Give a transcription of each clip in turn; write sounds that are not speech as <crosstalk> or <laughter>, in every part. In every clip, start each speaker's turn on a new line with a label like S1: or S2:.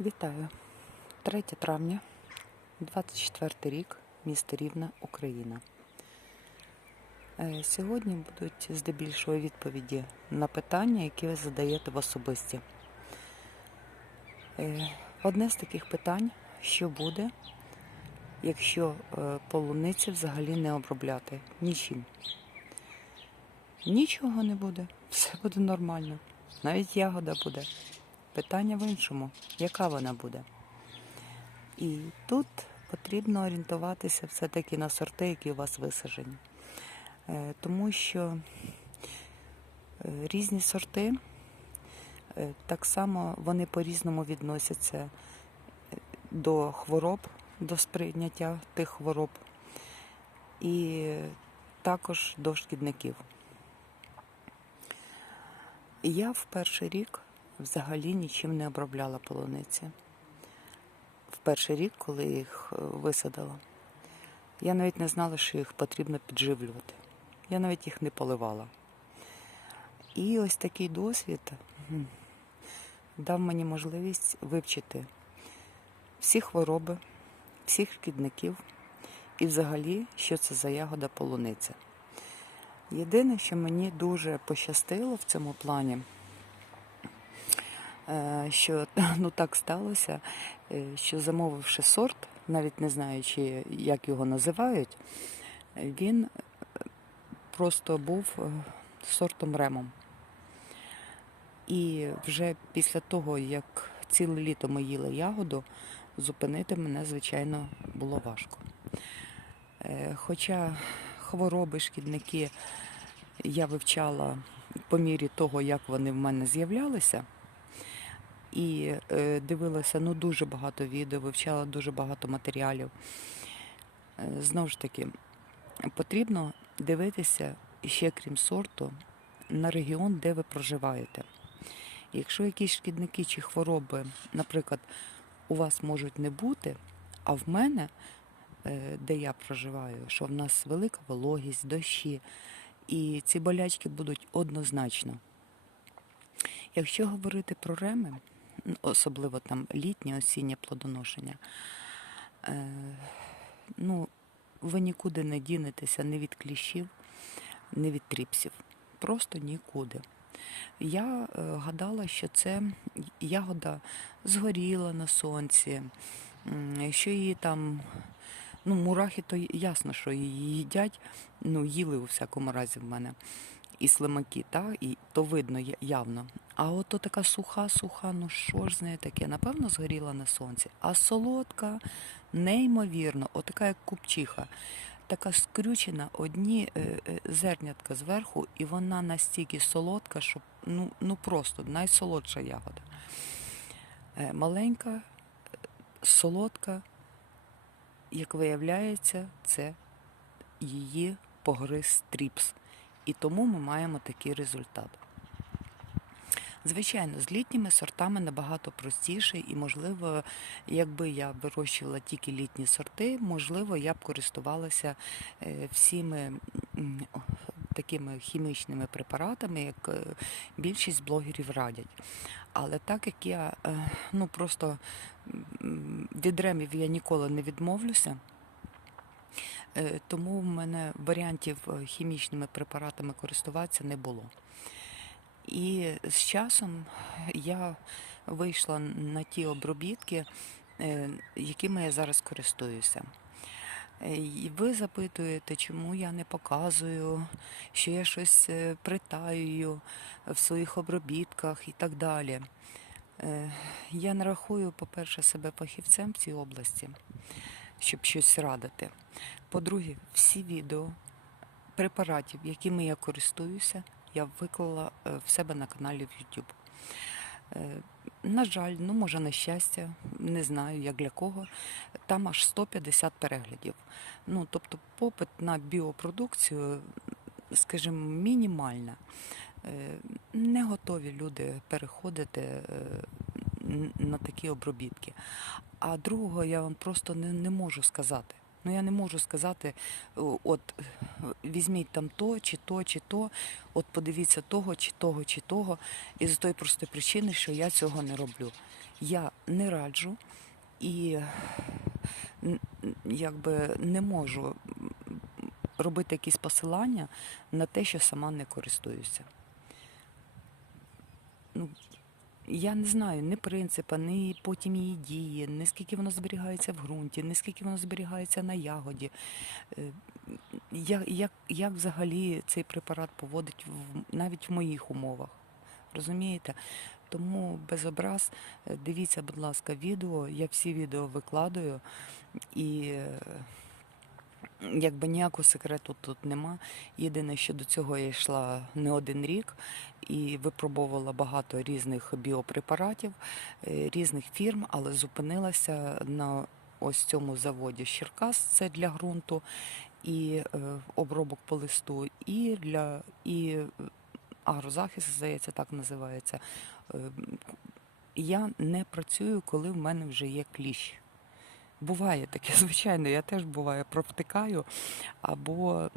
S1: Вітаю! 3 травня, 24 рік, місто Рівне, Україна. Е, Сьогодні будуть здебільшого відповіді на питання, які ви задаєте в особисті. Е, Одне з таких питань, що буде, якщо е, полуниці взагалі не обробляти нічим. Нічого не буде, <laughs> все буде нормально. Навіть ягода буде. Питання в іншому, яка вона буде. І тут потрібно орієнтуватися все-таки на сорти, які у вас висаджені. Е, Тому що е, різні сорти, е, так само вони по-різному відносяться до хвороб, до сприйняття тих хвороб, і також до шкідників. Я в перший рік взагалі нічим не обробляла полуниці. В перший рік, коли їх е, висадила, я навіть не знала, що їх потрібно підживлювати. Я навіть їх не поливала. І ось такий досвід дав мені можливість вивчити всі хвороби, всіх шкідників і взагалі, що це за ягода полуниця. Єдине, що мені дуже пощастило в цьому плані, що <laughs> ну так сталося, е, що замовивши сорт, навіть не знаючи, як його називають, він е, просто був е, сортом ремом. І вже після того, як ціле літо ми їли ягоду, зупинити мене, звичайно, було важко. Е, Хоча хвороби, шкідники я вивчала по мірі того, як вони в мене з'являлися. І е, дивилася ну, дуже багато відео, вивчала дуже багато матеріалів. Е, знову ж таки, потрібно дивитися ще крім сорту на регіон, де ви проживаєте. Якщо якісь шкідники чи хвороби, наприклад, у вас можуть не бути, а в мене, е, де я проживаю, що в нас велика вологість, дощі, і ці болячки будуть однозначно. Якщо говорити про реми, особливо там літнє, осіннє плодоношення, е, ну, ви нікуди не дінетеся ні від кліщів, ні від тріпсів. Просто нікуди. Я е, гадала, що це ягода згоріла на сонці, що її там, ну, мурахи, то ясно, що її їдять, ну, їли у всякому разі в мене. І слимаки, та, і то видно явно. А от така суха, суха, ну що ж з нею таке? Напевно, згоріла на сонці. А солодка, неймовірно, отака як купчиха, така скрючена, одні е, е, зернятка зверху, і вона настільки солодка, що ну, ну просто найсолодша ягода. Е, Маленька, солодка, як виявляється, це її погриз тріпс. І тому ми маємо такий результат. Звичайно, з літніми сортами набагато простіше, і, можливо, якби я вирощувала тільки літні сорти, можливо, я б користувалася е, всіми такими хімічними препаратами, як е, більшість блогерів радять. Але так як я е, ну просто від ремів я ніколи не відмовлюся. Е, Тому в мене варіантів е, хімічними препаратами користуватися не було. І з часом я вийшла на ті обробітки, е, якими я зараз користуюся. І ви запитуєте, чому я не показую, що я щось притаюю в своїх обробітках і так далі. Я не рахую, по-перше, себе фахівцем в цій області, щоб щось радити. По-друге, всі відео препаратів, якими я користуюся, я виклала е, в себе на каналі в YouTube. Е, На жаль, ну може на щастя, не знаю як для кого. Там аж 150 переглядів. Ну тобто попит на біопродукцію, скажімо, мінімальна. Е, Не готові люди переходити на такі обробітки. А другого я вам просто не, не можу сказати. Ну я не можу сказати, от е, візьміть там то, чи то, чи то, от подивіться того, чи того, чи того. І з тої простої причини, що я цього не роблю. Я не раджу і якби не можу робити якісь посилання на те, що сама не користуюся. Ну, я не знаю ні принципа, ні потім її дії, ні скільки воно зберігається в ґрунті, ні скільки воно зберігається на ягоді. Е, Як, як, як взагалі цей препарат поводить в, навіть в моїх умовах? Розумієте? Тому без образ е, дивіться, будь ласка, відео. Я всі відео викладаю і е, якби ніякого секрету тут нема. Єдине, що до цього я йшла не один рік і випробовувала багато різних біопрепаратів, е, різних фірм, але зупинилася на ось цьому заводі з Черкас, це для ґрунту, і е, обробок по листу, і для і е, агрозахист, здається, так називається. Я не працюю, коли в мене вже є кліщ. Буває таке, <laughs> звичайно, я теж буває провтикаю або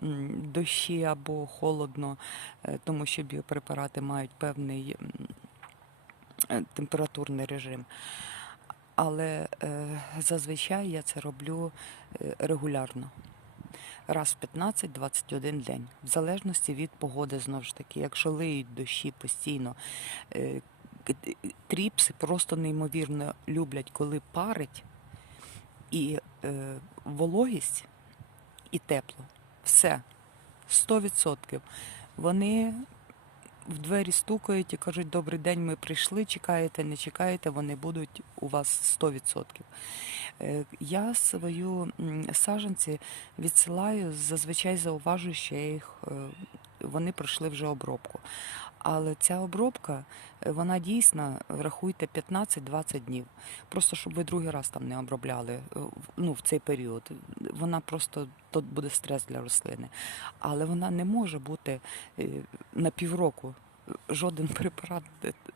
S1: дощі, або холодно, е, тому що біопрепарати мають певний е, температурний режим. Але е, зазвичай я це роблю регулярно. Раз в 15-21 день, в залежності від погоди, знову ж таки. Якщо лиють дощі постійно, тріпси просто неймовірно люблять, коли парить, і е, вологість, і тепло. Все. 100%. Вони в двері стукають і кажуть, добрий день, ми прийшли, чекаєте, не чекаєте, вони будуть у вас 100%. Е, Я свою м, саджанці відсилаю, зазвичай зауважую, що я їх, е, вони пройшли вже обробку. Але ця обробка, е, вона дійсна, рахуйте, 15-20 днів. Просто щоб ви другий раз там не обробляли е, ну, в цей період. Вона просто тут буде стрес для рослини. Але вона не може бути е, на півроку. Жоден препарат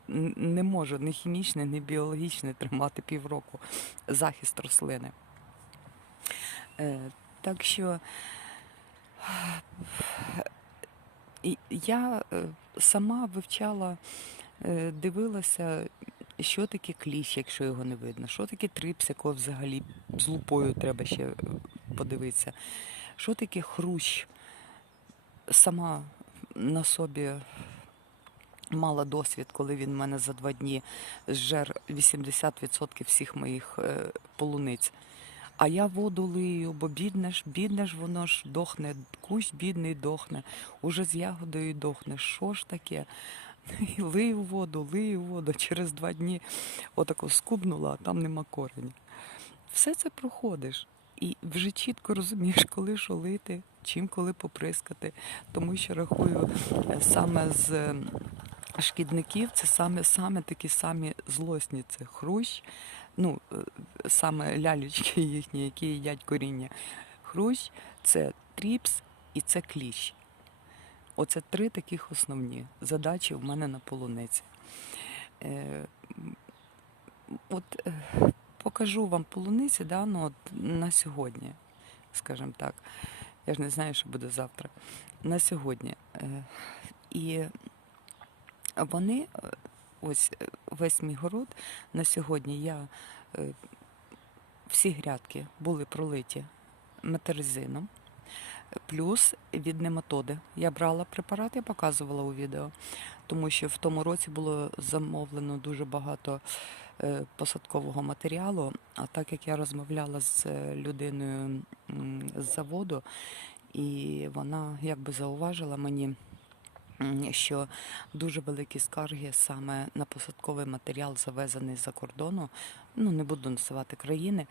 S1: не може ні хімічний, ні біологічний тримати півроку захист рослини. Так що я е, сама вивчала, е, дивилася, що таке кліщ, якщо його не видно, що таке трипс, якого взагалі з лупою треба ще подивитися, що таке хрущ. Сама на собі мала досвід, коли він в мене за два дні зжер 80% всіх моїх е, полуниць. А я воду лию, бо бідне ж, бідне ж воно ж дохне, кущ бідний дохне, уже з ягодою дохне. Що ж таке? І <laughs> лию воду, лию воду. Через два дні отако скубнула, а там нема кореня. Все це проходиш. І вже чітко розумієш, коли що лити, чим коли поприскати. Тому що рахую е, саме з е, шкідників, це саме, саме такі самі злосні. Це хрущ, ну, е, саме лялючки <laughs> їхні, які їдять коріння. Хрущ, це тріпс і це кліщ. Оце три таких основні задачі в мене на полуниці. Е, От е, покажу вам полуниці да, ну, от на сьогодні, скажімо так. Я ж не знаю, що буде завтра. На сьогодні. Е, І вони, е, ось е, весь мій город на сьогодні я е, всі грядки були пролиті метерзином. Плюс від нематоди. Я брала препарат, я показувала у відео, тому що в тому році було замовлено дуже багато е, посадкового матеріалу. А так як я розмовляла з людиною з заводу, і вона якби зауважила мені, що дуже великі скарги саме на посадковий матеріал, завезений з-за кордону, ну не буду називати країни,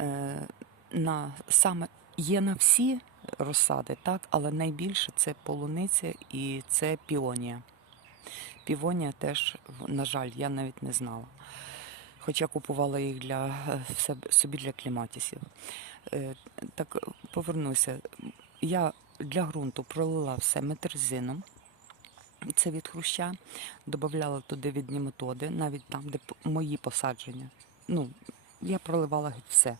S1: е, на саме є на всі розсади, так, але найбільше це полуниця і це піонія. Півонія теж, на жаль, я навіть не знала. Хоча купувала їх для е, собі для кліматісів. Е, Так повернуся. Я для ґрунту пролила все метризином. Це від хруща. Додавала туди від нематоди, навіть там, де мої посадження. Ну, я проливала геть все.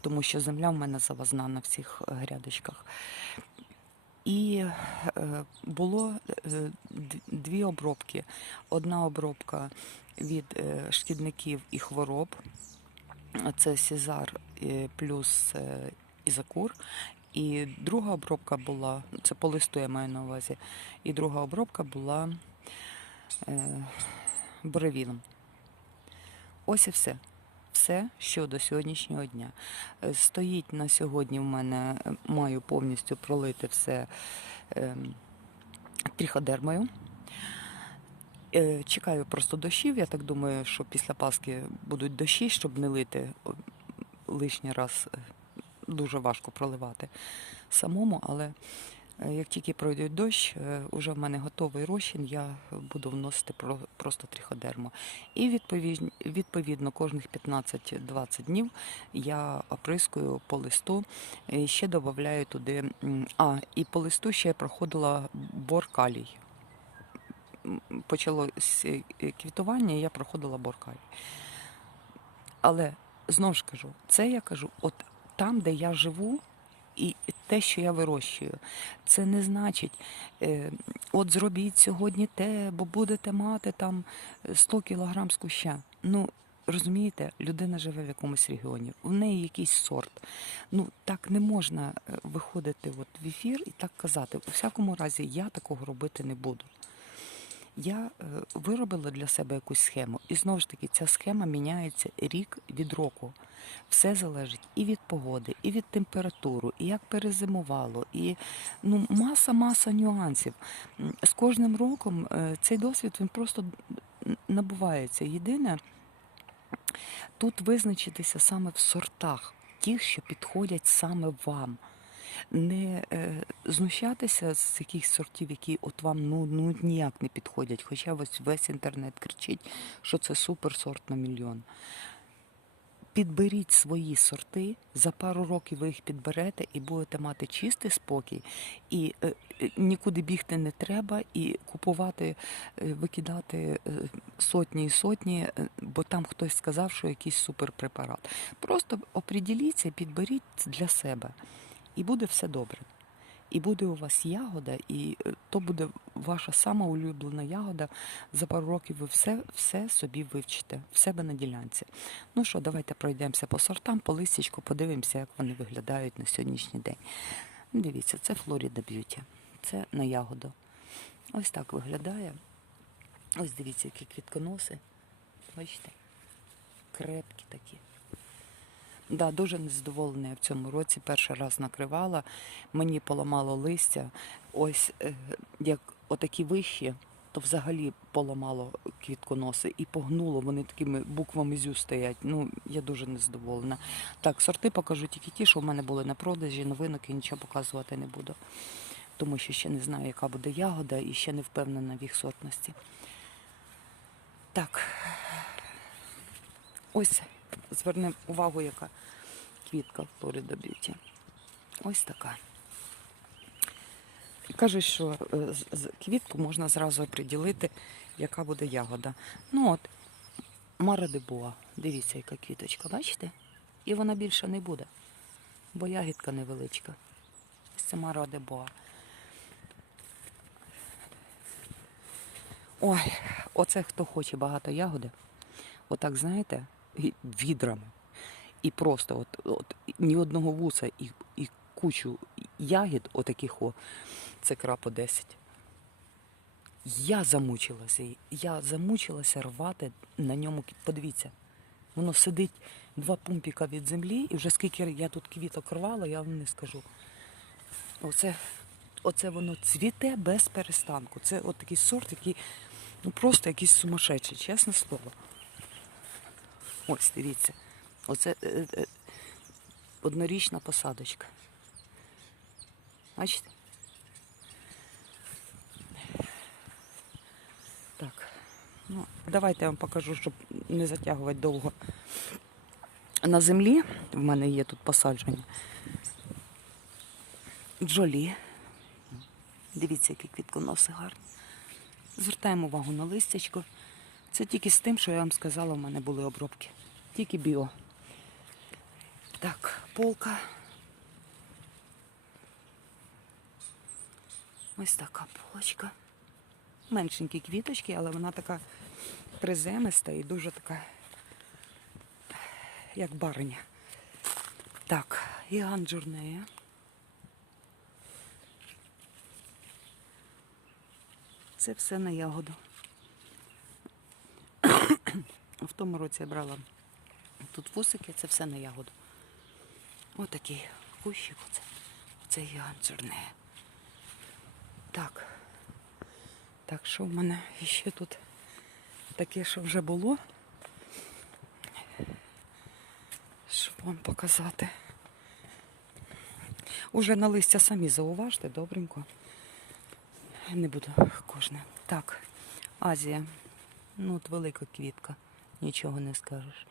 S1: тому що земля в мене завазна на всіх е, грядочках. І е, було е, дві обробки. Одна обробка від шкідників і хвороб. Це Сізар плюс Ізакур. І друга обробка була, це по листу я маю на увазі. І друга обробка була е, буревілом. Ось і все. Все, що до сьогоднішнього дня. Е, Стоїть на сьогодні в мене, е, маю повністю пролити все е, тріходермою. Е, Чекаю просто дощів. Я так думаю, що після Пасхи будуть дощі, щоб не лити лишній раз. Е, Дуже важко проливати самому, але е, як тільки пройде дощ, е, уже в мене готовий розчин, я буду вносити просто тріходерму. І відповідно, кожних 15-20 днів я оприскую по листу, і ще додаю туди. А, і по листу ще я проходила бор калій. Почалось е, квітування, і я проходила бор калій. Але знову ж кажу, це я кажу, от там, де я живу, і те, що я вирощую, це не значить, е, от зробіть сьогодні те, бо будете мати там 100 кілограм з куща. Ну, розумієте, людина живе в якомусь регіоні, в неї якийсь сорт. Ну, так не можна е, виходити от в ефір і так казати. У всякому разі, я такого робити не буду. Я е, виробила для себе якусь схему, і знову ж таки, ця схема міняється рік від року. Все залежить і від погоди, і від температури, і як перезимувало, і ну, маса-маса нюансів. З кожним роком е, цей досвід він просто набувається. Єдине, тут визначитися саме в сортах, тих, що підходять саме вам. Не е, знущатися з якихось сортів, які от вам ну, ну ніяк не підходять. Хоча ось весь інтернет кричить, що це суперсорт на мільйон. Підберіть свої сорти, за пару років ви їх підберете і будете мати чистий спокій, і е, е, нікуди бігти не треба, і купувати, е, викидати е, сотні і сотні, бо там хтось сказав, що якийсь суперпрепарат. Просто оприділіться, підберіть для себе, і буде все добре. І буде у вас ягода, і е, то буде ваша сама улюблена ягода. За пару років ви все, все собі вивчите в себе на ділянці. Ну що, давайте пройдемося по сортам, по листячку, подивимося, як вони виглядають на сьогоднішній день. Дивіться, це Флоріда Б'юті. Це на ягоду. Ось так виглядає. Ось дивіться, які квітконоси. Бачите? Крепкі такі. Да, дуже незадоволена я в цьому році. Перший раз накривала, мені поламало листя. Ось е, як отакі вищі, то взагалі поламало квітконоси і погнуло. Вони такими буквами зю стоять. Ну, я дуже незадоволена. Так, сорти покажу тільки ті, що в мене були на продажі, новинок і нічого показувати не буду. Тому що ще не знаю, яка буде ягода, і ще не впевнена в їх сортності. Так. Ось звернемо увагу, яка квітка Флорида Б'юті. Ось така. І Кажуть, що е, квітку можна зразу оприділити, яка буде ягода. Ну от, Мара де Боа. Дивіться, яка квіточка, бачите? І вона більше не буде, бо ягідка невеличка. Ось це Мара де Боа. Ой, оце хто хоче багато ягоди. Отак, знаєте, відрами. І просто от, от ні одного вуса і, і кучу ягід, отаких о, це крапо 10. Я замучилася. Я замучилася рвати на ньому. Подивіться, воно сидить два пумпіка від землі, і вже скільки я тут квіток рвала, я вам не скажу. Оце, оце воно цвіте без перестанку. Це от такий сорт, який ну просто якийсь сумасшедший, чесне слово. Ось, дивіться. Оце е, е, однорічна посадочка. Бачите? Так. Ну, давайте я вам покажу, щоб не затягувати довго. На землі в мене є тут посадження. Джолі. Дивіться, які квітконоси гарні. Звертаємо увагу на листячко. Це тільки з тим, що я вам сказала, в мене були обробки. Тільки біо. Так, полка. Ось така полочка. Меншенькі квіточки, але вона така приземиста і дуже така, як бариня. Так, і ганджурнея. Це все на ягоду. В тому році я брала тут вусики, це все на ягоду. Отакий кущик, оце, оце янчерне. Так. Так, що в мене ще тут таке, що вже було. Щоб вам показати. Уже на листя самі зауважте, добренько. Не буду кожне. Так, Азія. Ну, от велика квітка, нічого не скажеш.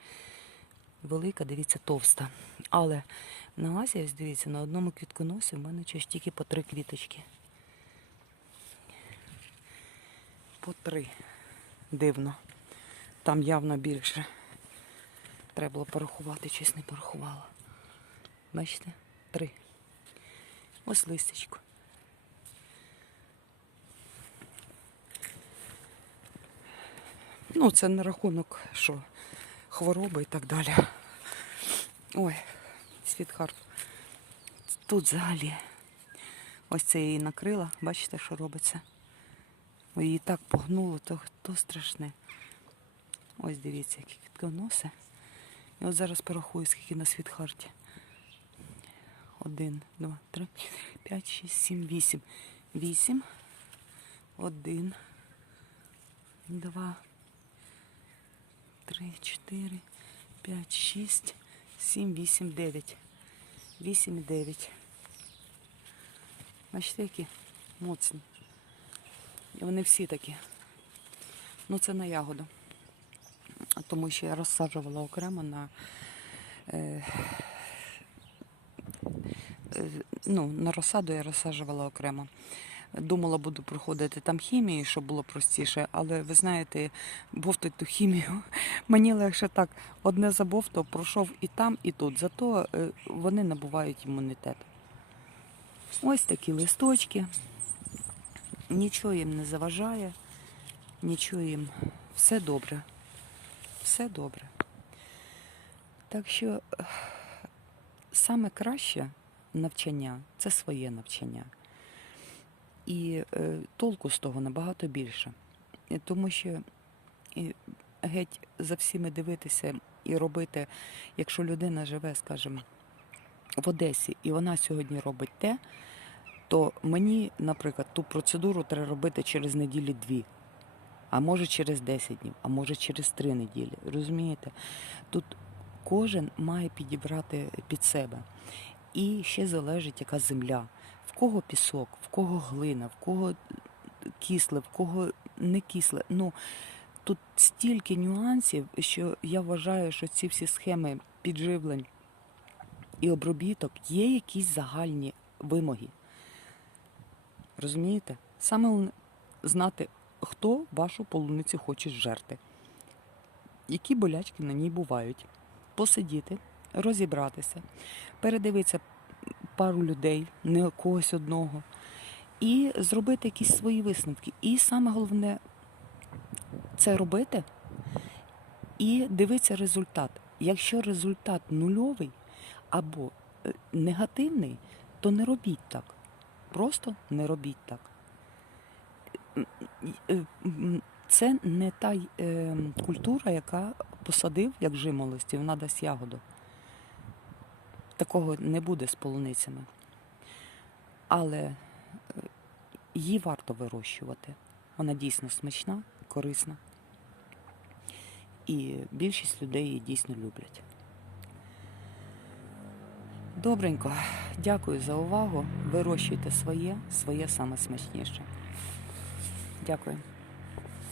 S1: Велика, дивіться, товста. Але на Азії, ось дивіться, на одному квітконосі в мене чогось тільки по три квіточки. По три. Дивно. Там явно більше. Треба було порахувати, щось не порахувала. Бачите? Три. Ось листечко. Ну, це на рахунок, що хвороби і так далі. Ой, світхарп. Тут взагалі. Ось це її накрила. Бачите, що робиться? Її так погнуло, то, то страшне. Ось дивіться, які квітконоси. І от зараз порахую, скільки на світхарті. Один, два, три, п'ять, шість, сім, вісім. Вісім. Один. Два. Три, чотири, п'ять, шість, сім, вісім, дев'ять. Вісім і дев'ять. Бачите, які моцні. І вони всі такі. Ну, це на ягоду. Тому що я розсаджувала окремо на е, е, ну, на розсаду я розсаджувала окремо. Думала, буду проходити там хімію, щоб було простіше, але ви знаєте, бовтать ту хімію. <laughs> Мені легше так, одне забовтав, пройшов і там, і тут. Зато е, вони набувають імунітет. Ось такі листочки. Нічого їм не заважає, нічого їм все добре. Все добре. Так що е, саме краще навчання це своє навчання. І е, толку з того набагато більше. Тому що геть за всіми дивитися і робити, якщо людина живе, скажімо, в Одесі, і вона сьогодні робить те, то мені, наприклад, ту процедуру треба робити через неділі дві, а може через 10 днів, а може через 3 неділі. Розумієте? Тут кожен має підібрати під себе. І ще залежить, яка земля. В кого пісок, в кого глина, в кого кисле, в кого не кисле. Ну, тут стільки нюансів, що я вважаю, що ці всі схеми підживлень і обробіток є якісь загальні вимоги. Розумієте? Саме знати, хто вашу полуницю хоче жерти, які болячки на ній бувають, посидіти, розібратися, передивитися пару людей, не когось одного, і зробити якісь свої висновки. І саме головне це робити і дивитися результат. Якщо результат нульовий або е, негативний, то не робіть так. Просто не робіть так. Е, Це не та е, культура, яка посадив, як жимолості, вона дасть ягоду. Такого не буде з полуницями. Але е, її варто вирощувати. Вона дійсно смачна, корисна. І більшість людей її дійсно люблять. Добренько, дякую за увагу. Вирощуйте своє, своє саме смачніше. Дякую.